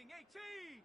Taking 18!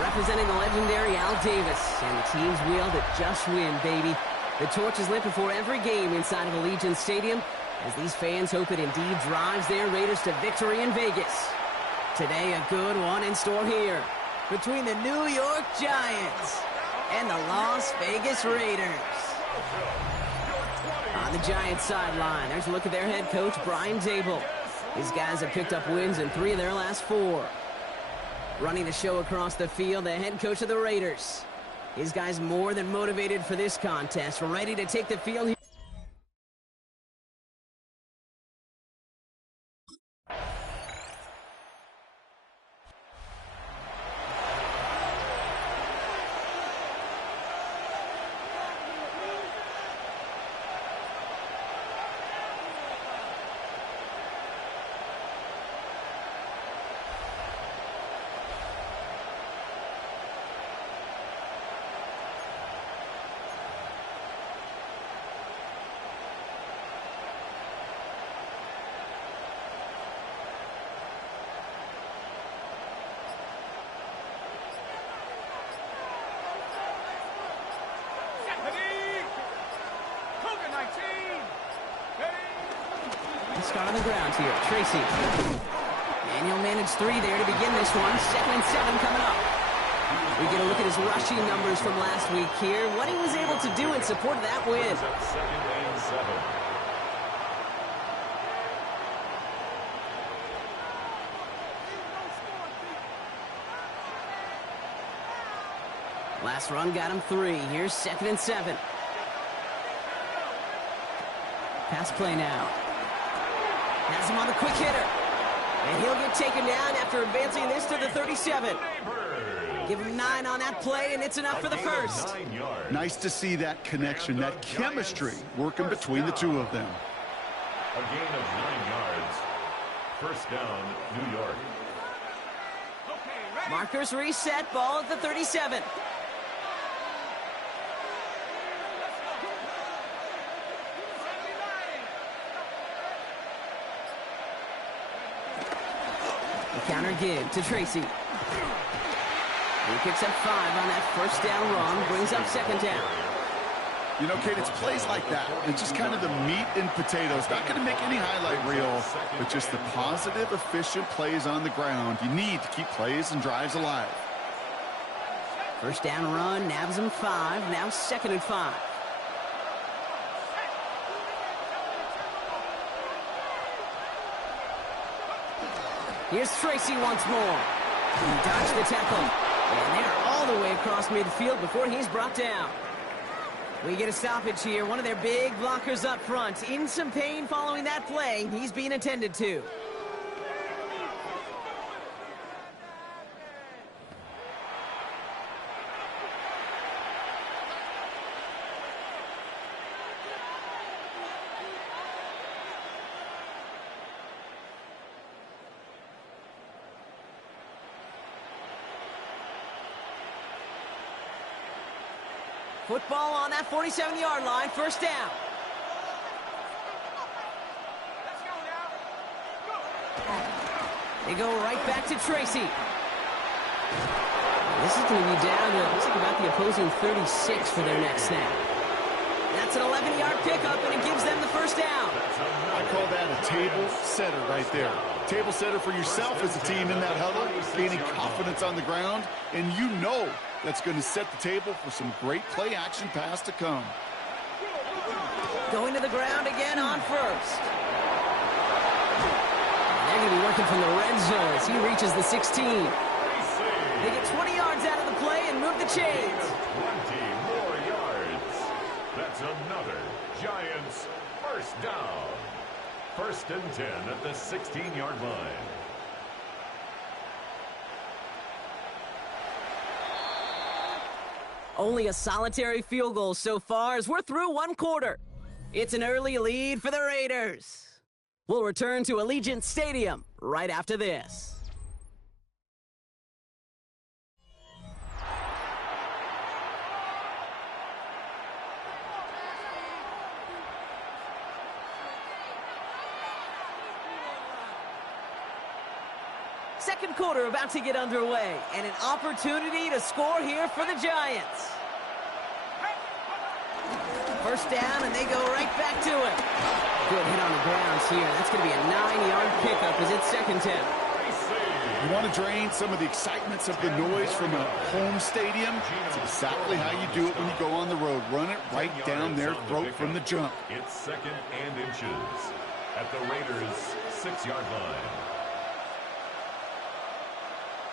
Representing the legendary Al Davis, and the team's wheel that just win, baby. The torch is lit before every game inside of Allegiant Stadium, as these fans hope it indeed drives their Raiders to victory in Vegas. Today, a good one in store here, between the New York Giants and the Las Vegas Raiders. On the Giants sideline, there's a look at their head coach, Brian Dable. These guys have picked up wins in 3 of their last 4. Running the show across the field, the head coach of the Raiders. His guys more than motivated for this contest, ready to take the field here. start on the ground here. Tracy. And he'll manage 3 there to begin this one. 2nd and 7 coming up. We get a look at his rushing numbers from last week here. What he was able to do in support of that win. 2nd and 7. Last run got him 3. Here's 2nd and 7. Pass play now. Has him on the quick hitter. And he'll get taken down after advancing this to the 37. Give him 9 on that play, and it's enough for the first. Nice to see that connection, that chemistry working between the two of them. A gain of 9 yards. First down, New York. Markers reset, ball at the 37. The counter give to Tracy. He picks up 5 on that first down run, brings up 2nd down. You know, Kate, it's plays like that. It's just kind of the meat and potatoes. Not going to make any highlight reel, but just the positive, efficient plays on the ground. You need to keep plays and drives alive. First down run, nabs him 5, now 2nd and 5. Here's Tracy once more. He dodged the tackle. And they're all the way across midfield before he's brought down. We get a stoppage here. One of their big blockers up front. In some pain following that play. He's being attended to. Football on that 47-yard line, first down. They go right back to Tracy. This is going to be down to, looks like about the opposing 36 for their next snap. That's an 11-yard pickup, and it gives them the first down. I call that a table setter right there. Table setter for yourself as a team in that huddle, gaining confidence on the ground, and you know that's going to set the table for some great play action pass to come. Going to the ground again on first. They're going to be working from the red zone as he reaches the 16. They get 20 yards out of the play and move the chains. 20 more yards. That's another Giants first down. 1st and 10 at the 16-yard line. Only a solitary field goal so far as we're through 1 quarter. It's an early lead for the Raiders. We'll return to Allegiant Stadium right after this. Second quarter about to get underway, and an opportunity to score here for the Giants. First down, and they go right back to it. Good hit on the ground here. That's going to be a 9-yard pickup as it's 2nd down. You want to drain some of the excitements of the noise from a home stadium? It's exactly how you do it when you go on the road. Run it right down their throat from the jump. It's 2nd and inches at the Raiders' 6-yard line.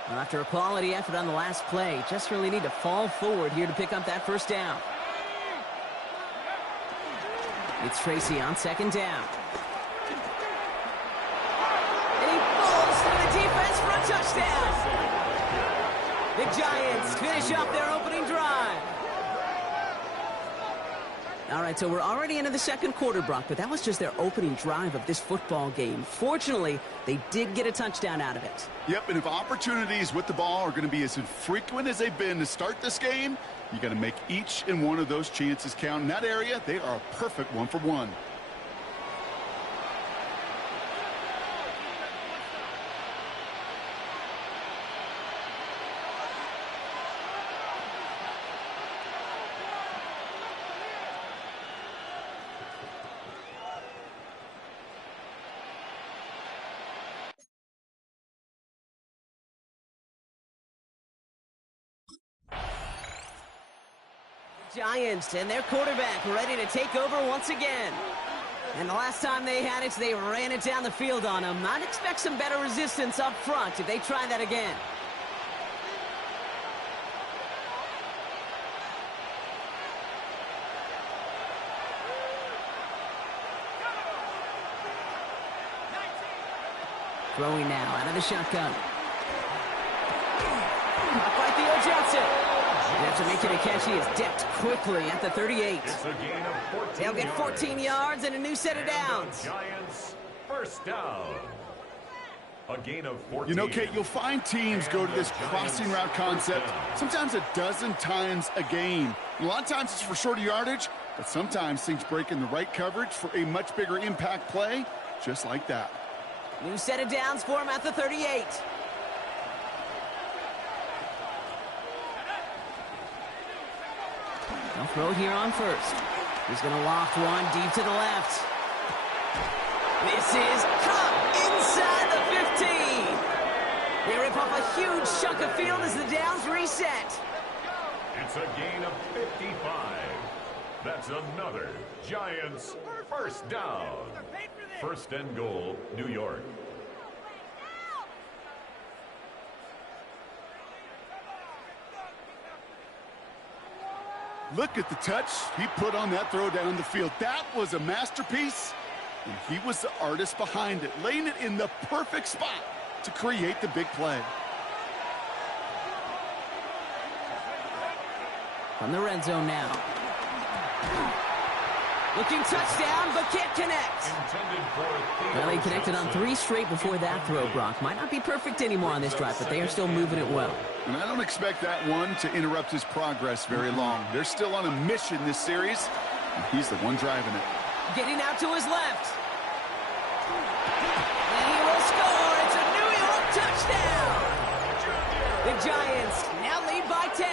Well, after a quality effort on the last play, just really need to fall forward here to pick up that first down. It's Tracy on 2nd down. And he falls through the defense for a touchdown. The Giants finish off their opening drive. All right, so we're already into the second quarter, Brock, but that was just their opening drive of this football game. Fortunately, they did get a touchdown out of it. Yep, and if opportunities with the ball are going to be as infrequent as they've been to start this game, you got to make each and one of those chances count. In that area, they are a perfect 1-for-1. Giants and their quarterback ready to take over once again. And the last time they had it, they ran it down the field on them. I'd expect some better resistance up front if they try that again. Throwing now out of the shotgun. Up by Theo Johnson. After making a catch, he is decked quickly at the 38. It's a gain of 14 They'll get 14 yards and a new set of And the downs. Giants first down. A gain of 14. You know, Kate, you'll find teams go to this crossing route concept sometimes a dozen times a game. A lot of times it's for shorter yardage, but sometimes things break in the right coverage for a much bigger impact play, just like that. New set of downs for him at the 38. They'll throw it here on first. He's going to loft one deep to the left. This is caught inside the 15. They rip off a huge chunk of field as the downs reset. It's a gain of 55. That's another Giants first down. First and goal, New York. Look at the touch he put on that throw down the field. That was a masterpiece, and he was the artist behind it, laying it in the perfect spot to create the big play. From the red zone now. Looking touchdown, but can't connect. Well, he connected on 3 straight before that throw, Brock. Might not be perfect anymore on this drive, but they are still moving it well. And I don't expect that one to interrupt his progress very long. They're still on a mission this series, and he's the one driving it. Getting out to his left. And he will score. It's a New York touchdown. The Giants now lead by 10.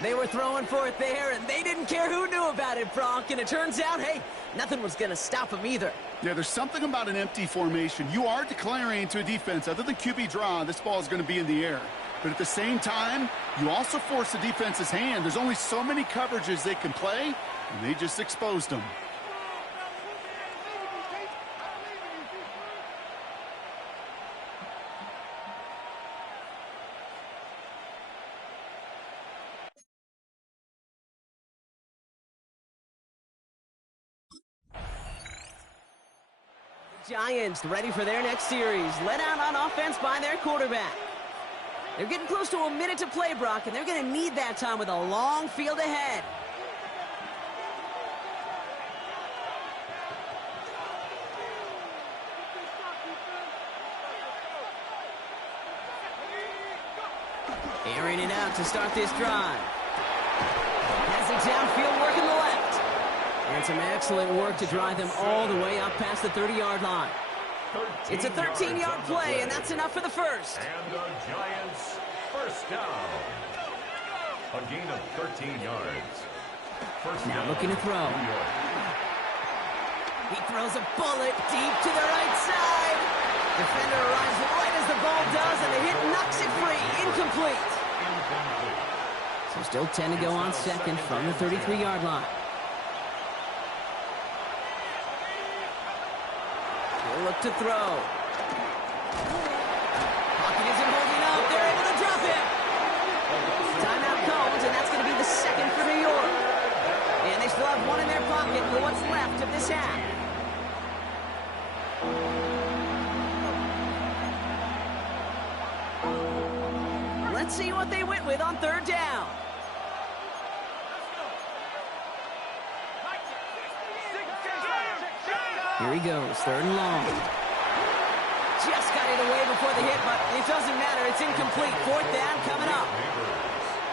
They were throwing for it there, and they didn't care who knew about it, Bronk. And it turns out, hey, nothing was going to stop them either. Yeah, there's something about an empty formation. You are declaring to a defense, other than QB draw, this ball is going to be in the air. But at the same time, you also force the defense's hand. There's only so many coverages they can play, and they just exposed them. Giants ready for their next series. Let out on offense by their quarterback. They're getting close to a minute to play, Brock, and they're going to need that time with a long field ahead. Airing it out to start this drive. Has it downfield working the left. And some excellent work to drive them all the way up past the 30-yard line. It's a 13-yard play, and that's enough for the first. And the Giants first down. A gain of 13 yards. First Now down, looking to throw. New York. He throws a bullet deep to the right side. Defender arrives right as the ball does, and the hit knocks it free. Incomplete. So still 10 to go on second from the 33-yard line. He'll look to throw. Pocket isn't holding up. They're able to drop him. Timeout comes, and that's going to be the second for New York. And they still have one in their pocket for what's left of this half. Let's see what they went with on third down. Here he goes, third and long. Just got it away before the hit, but it doesn't matter. It's incomplete. Fourth down coming up.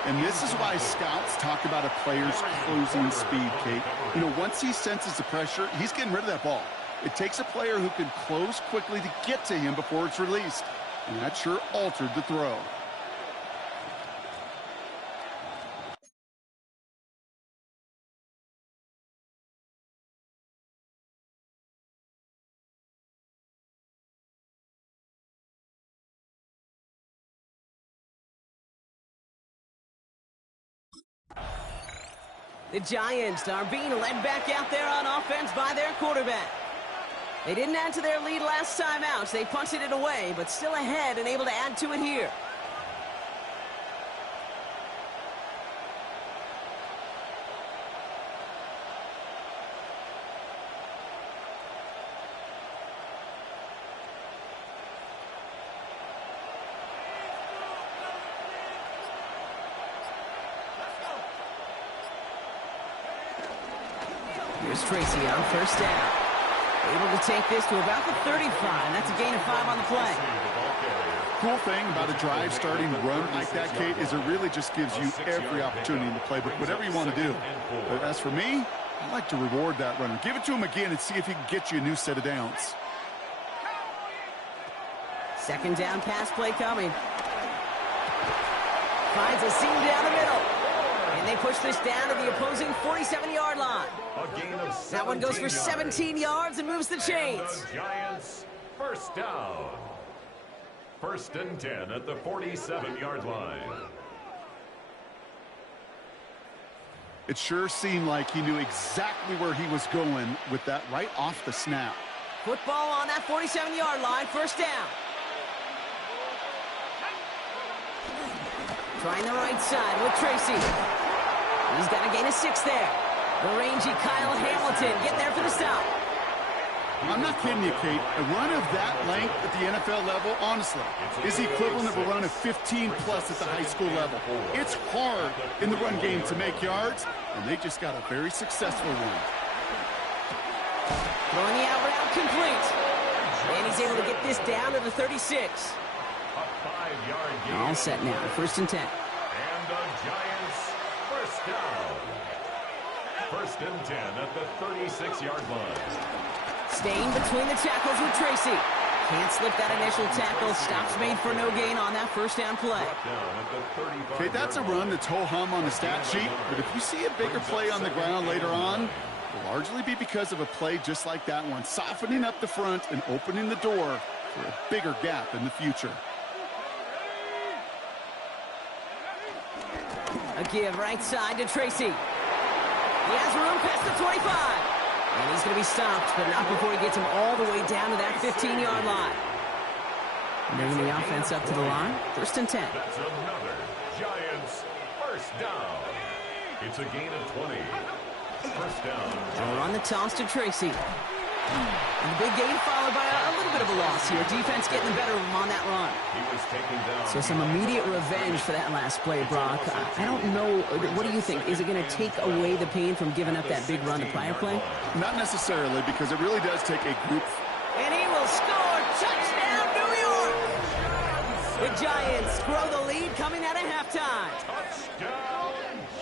And this is why scouts talk about a player's closing speed, Kate. You know, once he senses the pressure, he's getting rid of that ball. It takes a player who can close quickly to get to him before it's released. And that sure altered the throw. The Giants are being led back out there on offense by their quarterback. They didn't add to their lead last time out. So they punted it away, but still ahead and able to add to it here. Here's Tracy on first down. Able to take this to about the 35. That's a gain of 5 on the play. Cool thing about a drive starting to run like that, Kate, is it really just gives you every opportunity in the playbook, whatever you want to do. But as for me, I like to reward that runner. Give it to him again and see if he can get you a new set of downs. Second down pass play coming. Finds a seam down the middle. And they push this down to the opposing 47-yard line. That one goes for 17 yards and moves the chains. The Giants, first down. First and 10 at the 47-yard line. It sure seemed like he knew exactly where he was going with that right off the snap. Football on that 47-yard line, first down. Trying the right side with Tracy. He's got a gain of 6 there. The rangy Kyle Hamilton getting there for the stop. I'm not kidding you, Kate. A run of that length at the NFL level, honestly, is the equivalent of a run of 15-plus at the high school level. It's hard in the run game to make yards, and they just got a very successful one. Throwing the out route complete. And he's able to get this down to the 36. A 5-yard gain. All set now, first and 10. And the Giants, first down. First and 10 at the 36-yard line. Staying between the tackles with Tracy. Can't slip that initial tackle. Stops made for no gain on that first down play. Okay, that's a run that's ho-hum on the stat sheet, but if you see a bigger play on the ground later on, it'll largely be because of a play just like that one, softening up the front and opening the door for a bigger gap in the future. A give right side to Tracy. He has room past the 25. And he's going to be stopped, but not before he gets him all the way down to that 15-yard line. Bringing the offense up to the line. First and 10. That's another Giants first down. It's a gain of 20. First down. And we're on the toss to Tracy. And the big gain followed by a little bit of a loss here. Defense getting the better of him on that run. He was taken down. So some immediate revenge for that last play, Brock. I don't know. What do you think? Is it going to take away the pain from giving up that big run the prior play? Not necessarily, because it really does take a group. And he will score. Touchdown, New York! The Giants grow the lead coming out of halftime. Touchdown,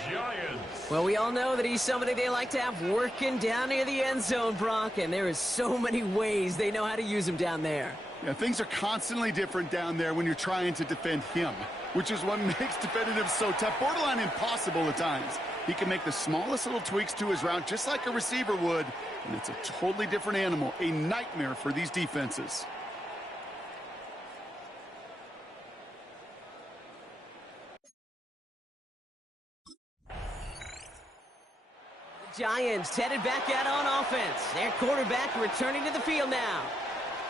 Giants. Well, we all know that he's somebody they like to have working down near the end zone, Brock, and there is so many ways they know how to use him down there. Yeah, things are constantly different down there when you're trying to defend him, which is what makes defending him so tough, borderline impossible at times. He can make the smallest little tweaks to his route just like a receiver would, and it's a totally different animal, a nightmare for these defenses. Giants headed back out on offense. Their quarterback returning to the field now.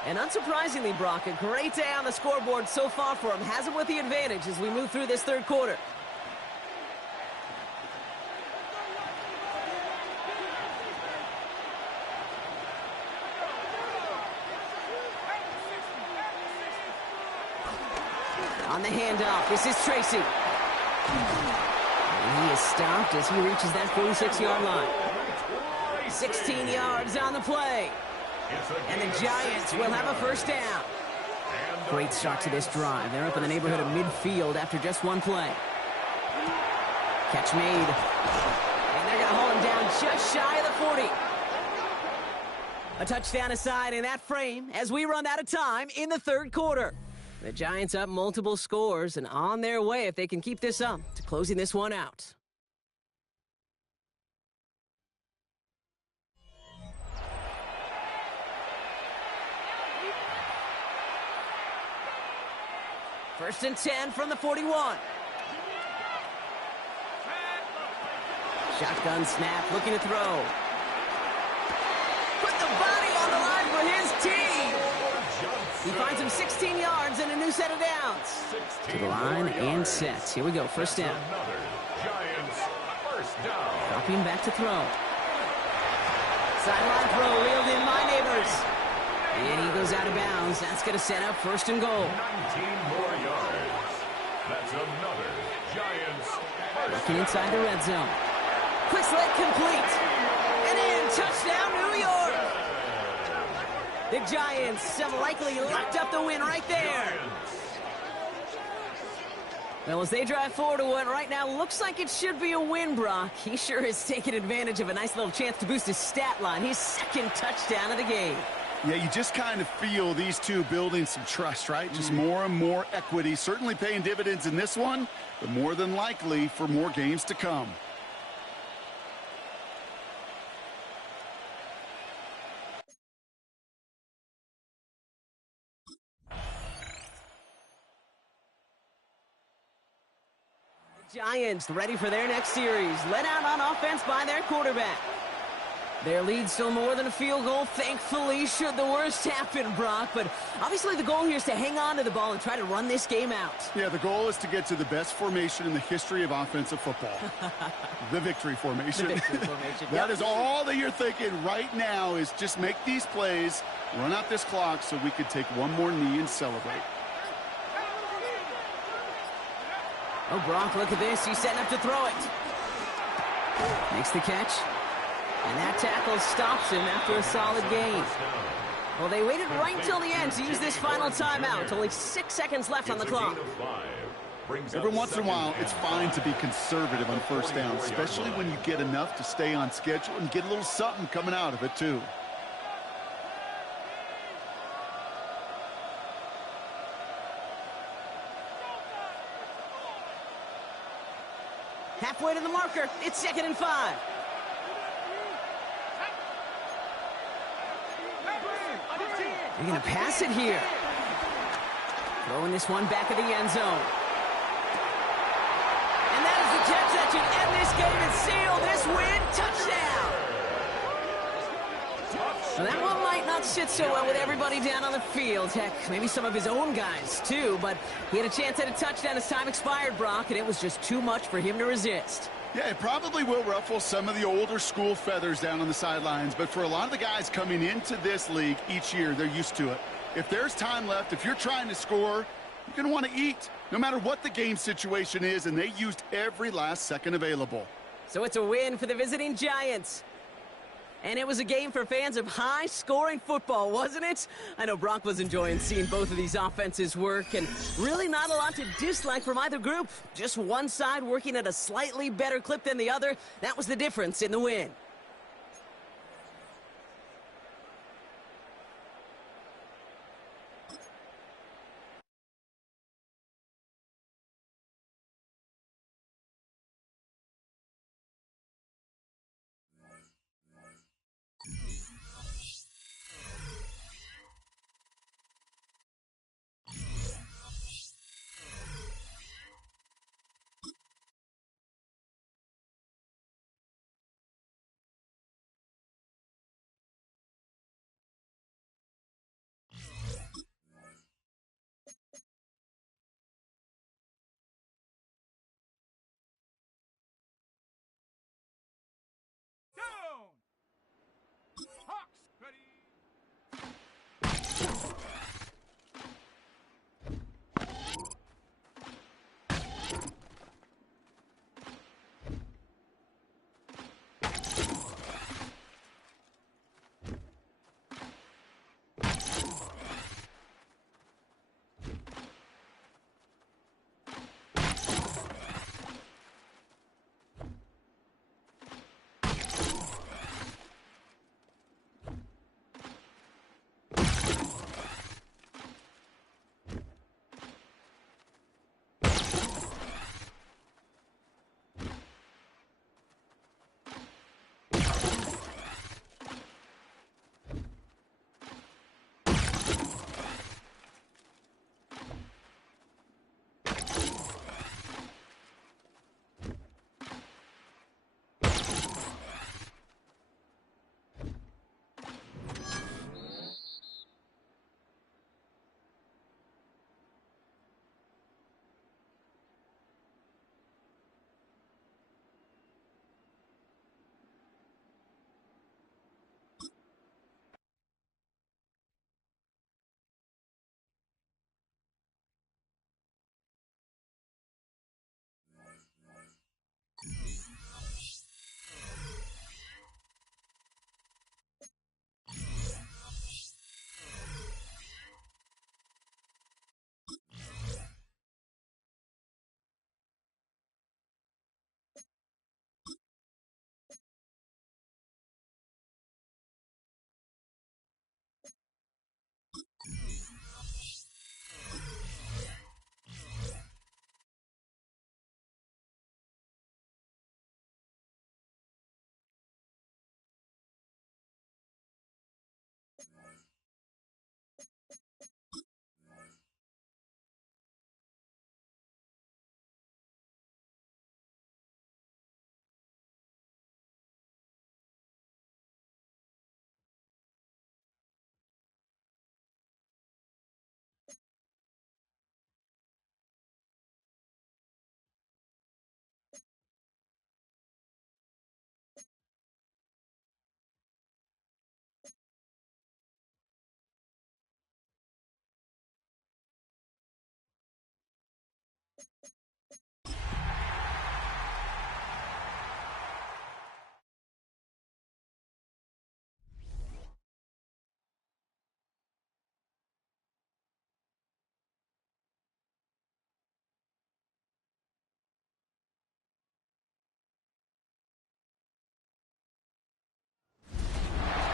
And unsurprisingly, Brock, a great day on the scoreboard so far for him. Has him with the advantage as we move through this third quarter. On the handoff, this is Tracy. And he is stopped as he reaches that 46-yard line. 16 yards on the play. And the Giants will have a first down. Great start to this drive. They're up in the neighborhood of midfield after just one play. Catch made. And they're going to hold him down just shy of the 40. A touchdown aside in that frame as we run out of time in the third quarter. The Giants up multiple scores and on their way if they can keep this up to closing this one out. First and 10 from the 41. Shotgun snap, looking to throw. Put the body on the line for his team. He finds him 16 yards and a new set of downs. To the line and set. Here we go, first down. Giants first down. Dropping back to throw. Sideline throw, reeled in my neighbors. And he goes out of bounds. That's going to set up first and goal. 19 more yards. That's another Giants first. Looking inside the red zone. Quick slant complete. And in, touchdown New York. The Giants have likely locked up the win right there. Well, as they drive forward to what right now looks like it should be a win, Brock. He sure is taking advantage of a nice little chance to boost his stat line. His second touchdown of the game. Yeah, you just kind of feel these two building some trust, right? Just more and more equity. Certainly paying dividends in this one, but more than likely for more games to come. Giants ready for their next series. Led out on offense by their quarterback. Their lead still more than a field goal, thankfully, should the worst happen, Brock. But obviously the goal here is to hang on to the ball and try to run this game out. Yeah, the goal is to get to the best formation in the history of offensive football. The victory formation. The victory formation. That is all that you're thinking right now is just make these plays, run out this clock so we could take one more knee and celebrate. Oh, Brock, look at this. He's setting up to throw it. Makes the catch. And that tackle stops him after a solid gain. Well, they waited right until the end to use this final timeout. Only 6 seconds left on the clock. Every once in a while, it's fine to be conservative on first down, especially when you get enough to stay on schedule and get a little something coming out of it, too. Halfway to the marker. It's 2nd and 5. They're going to pass it here. Throwing this one back of the end zone. And that is the catch that should end this game and seal this win. Touchdown! Well, that one might not sit so well with everybody down on the field. Heck, maybe some of his own guys, too. But he had a chance at a touchdown as time expired, Brock, and it was just too much for him to resist. Yeah, it probably will ruffle some of the older school feathers down on the sidelines, but for a lot of the guys coming into this league each year, they're used to it. If there's time left, if you're trying to score, you're going to want to eat, no matter what the game situation is, and they used every last second available. So it's a win for the visiting Giants. And it was a game for fans of high-scoring football, wasn't it? I know Brock was enjoying seeing both of these offenses work, and really not a lot to dislike from either group. Just one side working at a slightly better clip than the other. That was the difference in the win.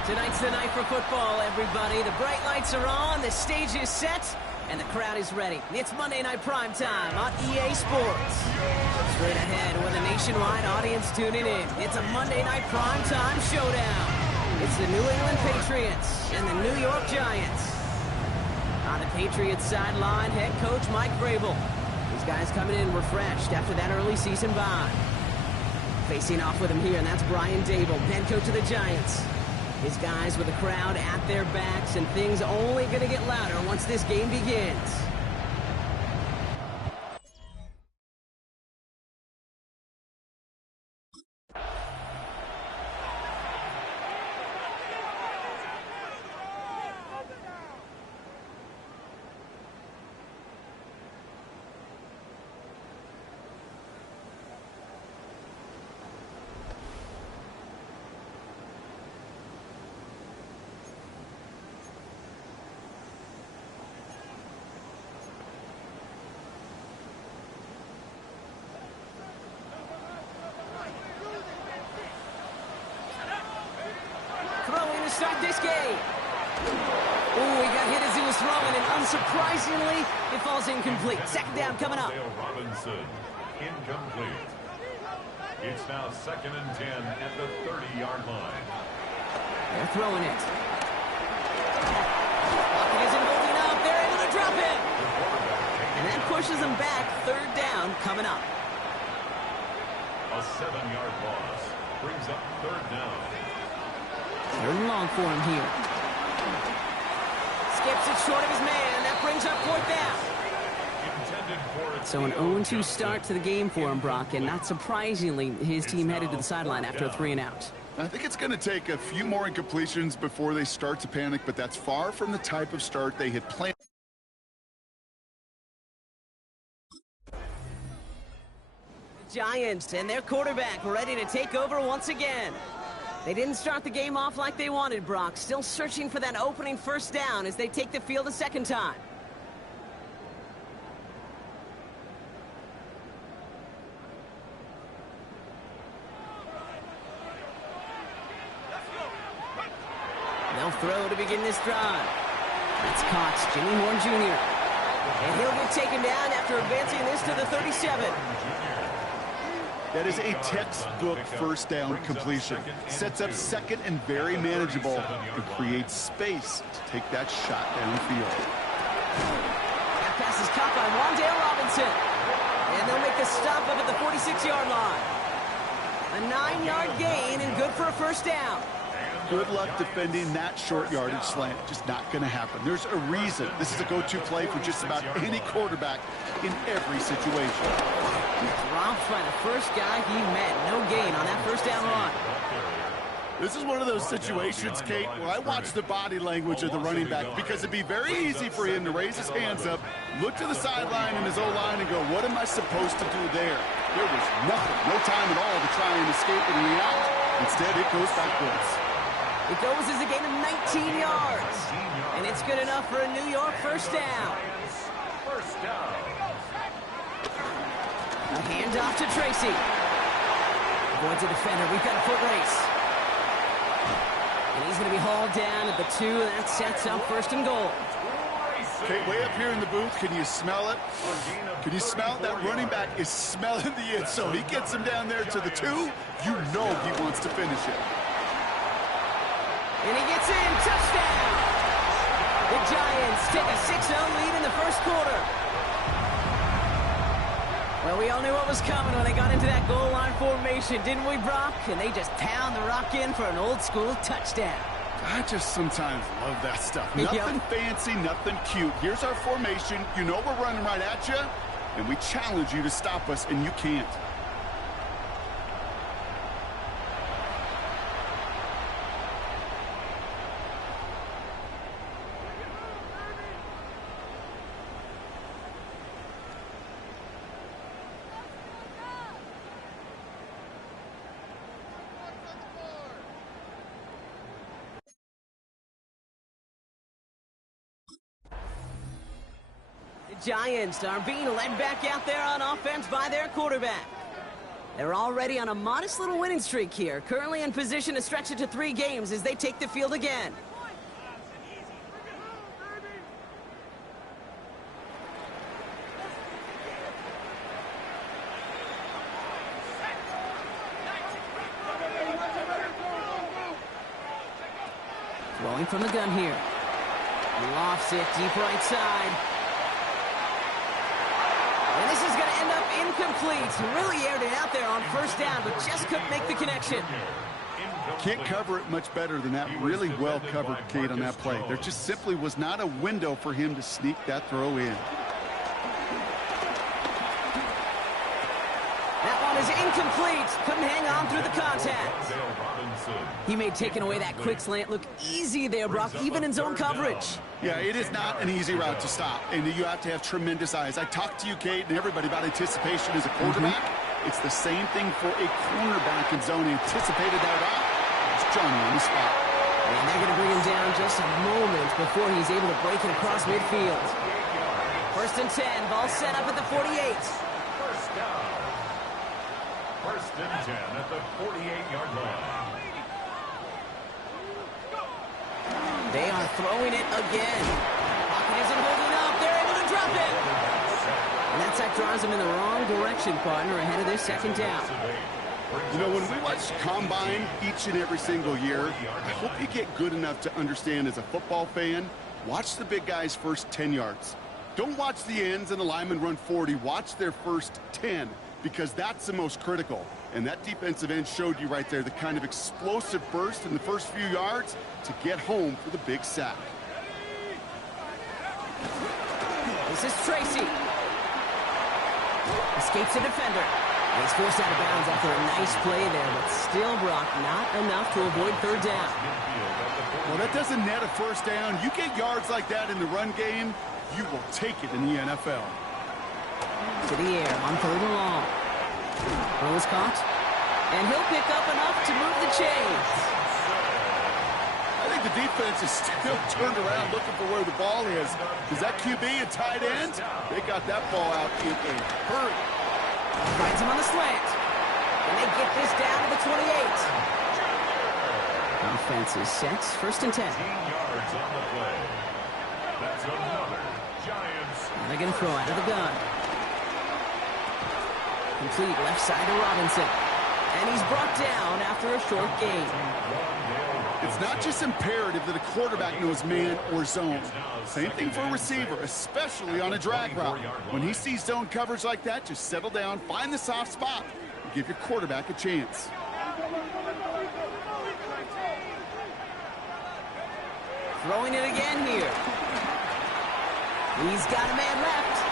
Tonight's the night for football, everybody. The bright lights are on, the stage is set, and the crowd is ready. It's Monday Night Primetime on EA Sports. Straight ahead with a nationwide audience tuning in. It's a Monday Night Primetime showdown. It's the New England Patriots and the New York Giants. On the Patriots sideline, head coach Mike Vrabel. These guys coming in refreshed after that early season bye. Facing off with him here, and that's Brian Dable, head coach of the Giants. His guys with the crowd at their backs, and things only going to get louder once this game begins. Start this game. Oh, he got hit as he was throwing, and unsurprisingly, it falls incomplete. Second down coming up. Robinson, incomplete. It's now 2nd and 10 at the 30-yard line. They're throwing it. Pocket isn't holding up. They're able to drop it. And that pushes them back. Third down coming up. A 7-yard loss brings up 3rd down. Third and long for him here. Skips it short of his man. That brings up 4th down. So an 0-2 start to the game for him, Brock, and not surprisingly, his team headed to the sideline after a 3-and-out. I think it's going to take a few more incompletions before they start to panic, but that's far from the type of start they had planned. Giants and their quarterback ready to take over once again. They didn't start the game off like they wanted, Brock. Still searching for that opening first down as they take the field a second time. They'll throw to begin this drive. That's Cox, Jimmy Horn Jr. And he'll get taken down after advancing this to the 37. That is a textbook first down completion. Sets up second and very manageable and creates space to take that shot downfield. That pass is caught by Wan'Dale Robinson. And they'll make the stop up at the 46-yard line. A 9-yard gain and good for a first down. Good luck defending that short yardage slant. Just not going to happen. There's a reason. This is a go-to play for just about any quarterback in every situation. Dropped by the first guy he met. No gain on that first down run. This is one of those situations, Kate, where I watch the body language of the running back because it'd be very easy for him to raise his hands up, look to the sideline and his O-line and go, what am I supposed to do there? There was nothing, no time at all to try and escape and react. Instead, it goes backwards. It goes as a gain of 19 yards. And it's good enough for a New York first down. First down. A handoff to Tracy. Avoids a defender. We've got a foot race. And he's going to be hauled down at the 2. That sets up 1st and goal. Okay, way up here in the booth, can you smell it? Can you smell it? That running back is smelling the it. So he gets him down there to the 2. You know he wants to finish it. And he gets in. Touchdown! The Giants take a 6-0 lead in the first quarter. Well, we all knew what was coming when they got into that goal line formation, didn't we, Brock? And they just pound the rock in for an old-school touchdown. I just sometimes love that stuff. Nothing fancy, nothing cute. Here's our formation. You know we're running right at you, and we challenge you to stop us, and you can't. Giants are being led back out there on offense by their quarterback. They're already on a modest little winning streak here, currently in position to stretch it to 3 games as they take the field again. Throwing from the gun here. Lofts it deep right side. And this is going to end up incomplete. Really aired it out there on first down, but just couldn't make the connection. Can't cover it much better than that. Really well covered, Kate, on that play. There just simply was not a window for him to sneak that throw in. That one is incomplete. Couldn't hang on through the contact. He made taking away that quick slant look easy there, Brock, even in zone coverage. Yeah, it is not an easy route to stop, and you have to have tremendous eyes. I talked to you, Kate, and everybody about anticipation as a quarterback. It's the same thing for a cornerback in zone. Anticipated that route. It's Johnny on the spot. And they're going to bring him down just a moment before he's able to break it across midfield. 1st and 10, ball set up at the 48. First down. 1st and 10 at the 48-yard line. They are throwing it again. Pocket isn't holding up. They're able to drop it. And that sack drives them in the wrong direction, partner, ahead of their 2nd down. You know, when we watch Combine each and every single year, I hope you get good enough to understand as a football fan, watch the big guys' first 10 yards. Don't watch the ends and the linemen run 40. Watch their first 10, because that's the most critical. And that defensive end showed you right there the kind of explosive burst in the first few yards to get home for the big sack. This is Tracy. Escapes the defender. And he's forced out of bounds after a nice play there, but still, Brock, not enough to avoid 3rd down. Well, that doesn't net a first down. You get yards like that in the run game, you will take it in the NFL. To the air on 3rd and long. Throw is caught, and he'll pick up enough to move the chains. I think the defense is still turned around looking for where the ball is. Is that QB a tight end? They got that ball out in a hurry. Finds him on the slant, and they get this down to the 28. Offense is set, 1st and 10. 15 yards on the play. That's another Giants. They're going to throw out of the gun. Complete left side to Robinson. And he's brought down after a short gain. It's not just imperative that a quarterback knows man or zone. Same thing for a receiver, especially on a drag route. When he sees zone coverage like that, just settle down, find the soft spot, and give your quarterback a chance. Throwing it again here. He's got a man left.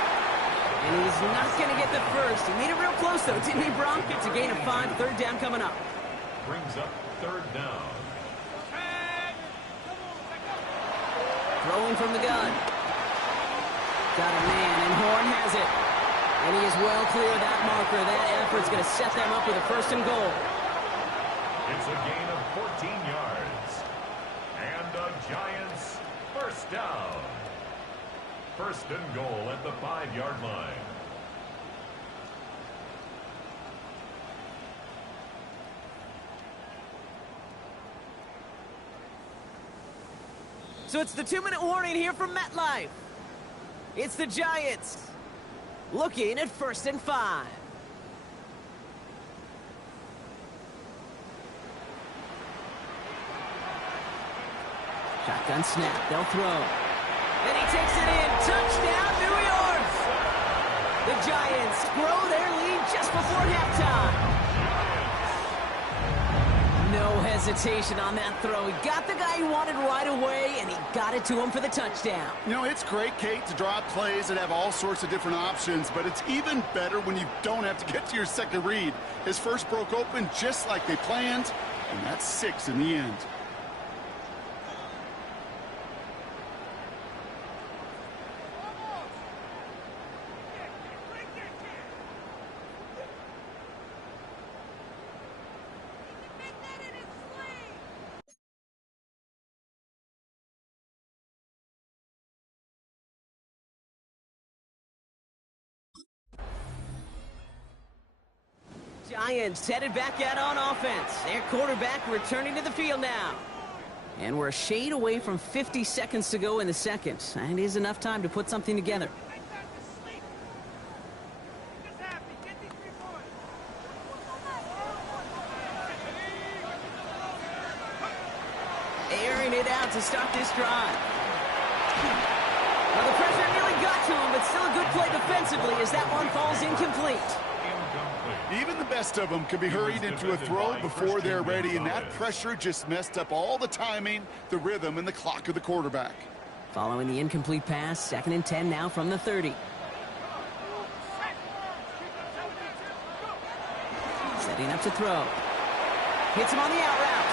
And he's not going to get the first. He made it real close, though, didn't he, Bronk? It's a gain of 5, 3rd down coming up. Brings up 3rd down. Throwing from the gun. Got a man, and Horn has it. And he is well clear of that marker. That effort's going to set them up with a 1st and goal. It's a gain of 14 yards. And the Giants, 1st down. 1st and goal at the 5-yard line. So it's the 2-minute warning here from MetLife. It's the Giants looking at 1st and 5. Shotgun snap. They'll throw. And he takes it in. Touchdown, New York! The Giants grow their lead just before halftime. No hesitation on that throw. He got the guy he wanted right away, and he got it to him for the touchdown. You know, it's great, Kate, to draw up plays and have all sorts of different options, but it's even better when you don't have to get to your second read. His first broke open just like they planned, and that's 6 in the end. Giants headed back out on offense. Their quarterback returning to the field now. And we're a shade away from 50 seconds to go in the second. And it is enough time to put something together. Airing it out to start this drive. Well, the pressure nearly got to him, but still a good play defensively as that one falls incomplete. Even the best of them can be hurried into a throw before they're ready, and that pressure just messed up all the timing, the rhythm, and the clock of the quarterback. Following the incomplete pass, 2nd and 10 now from the 30. Setting up to throw. Hits him on the out route.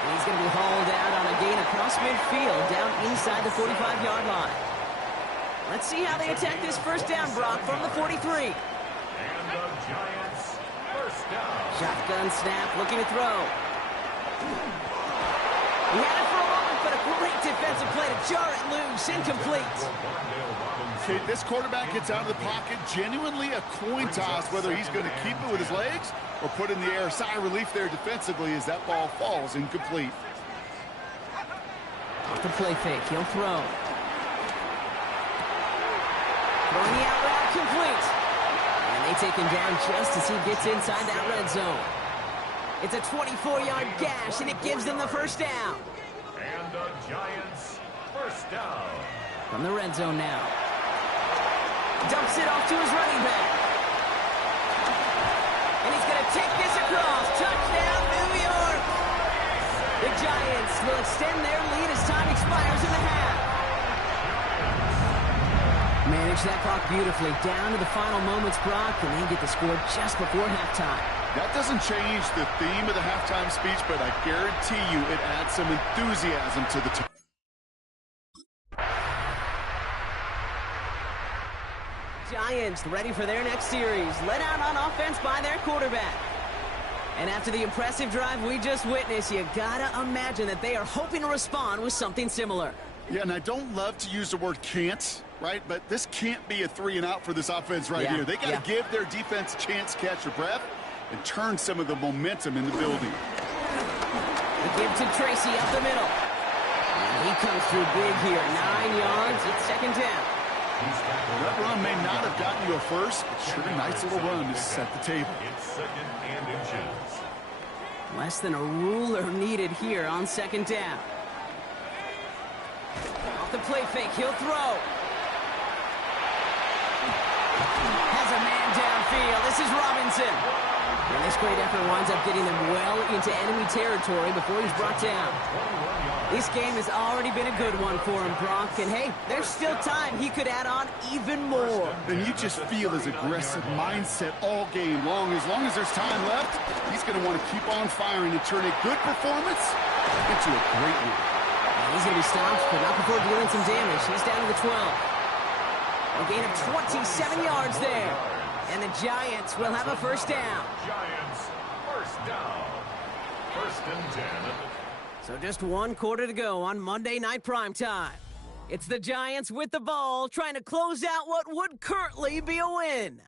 And he's going to be hauled out on a gain across midfield down inside the 45-yard line. Let's see how they attack this first down, Brock, from the 43. And the Giants first down. Shotgun snap, looking to throw. He had it for a moment, but a great defensive play to jar it loose, incomplete. Okay, this quarterback gets out of the pocket, genuinely a coin toss, whether he's going to keep it with his legs or put in the air. Sigh of relief there defensively as that ball falls incomplete. Off the play fake, he'll throw. Throwing the out route, complete. And they take him down just as he gets inside that red zone. It's a 24-yard gash, and it gives them the first down. And the Giants first down. From the red zone now. Dumps it off to his running back. And he's going to take this across. Touchdown, New York. The Giants will extend their lead as time expires in the half. Manage that clock beautifully down to the final moments, Brock, and then get the score just before halftime. That doesn't change the theme of the halftime speech, but I guarantee you it adds some enthusiasm to the team. Giants ready for their next series, led out on offense by their quarterback. And after the impressive drive we just witnessed, you gotta imagine that they are hoping to respond with something similar. Yeah, and I don't love to use the word can't, right? But this can't be a 3-and-out for this offense right here. They got to give their defense a chance to catch their breath and turn some of the momentum in the building. The give to Tracy up the middle. And he comes through big here. 9 yards. It's 2nd down. That run may not have gotten you a first, but sure a nice little run to set the table. It's 2nd and inches. Less than a ruler needed here on 2nd down. Off the play fake, he'll throw. Has a man downfield. This is Robinson. And this great effort winds up getting them well into enemy territory before he's brought down. This game has already been a good one for him, Brock. And hey, there's still time. He could add on even more. And you just feel his aggressive mindset all game long. As long as there's time left, he's going to want to keep on firing and turn a good performance into a great one. And he's going to be stopped, but not before dealing some damage. He's down to the 12. A gain of 27 yards there. And the Giants will have a first down. Giants first down. 1st and 10. So just 1 quarter to go on Monday Night Primetime. It's the Giants with the ball trying to close out what would currently be a win.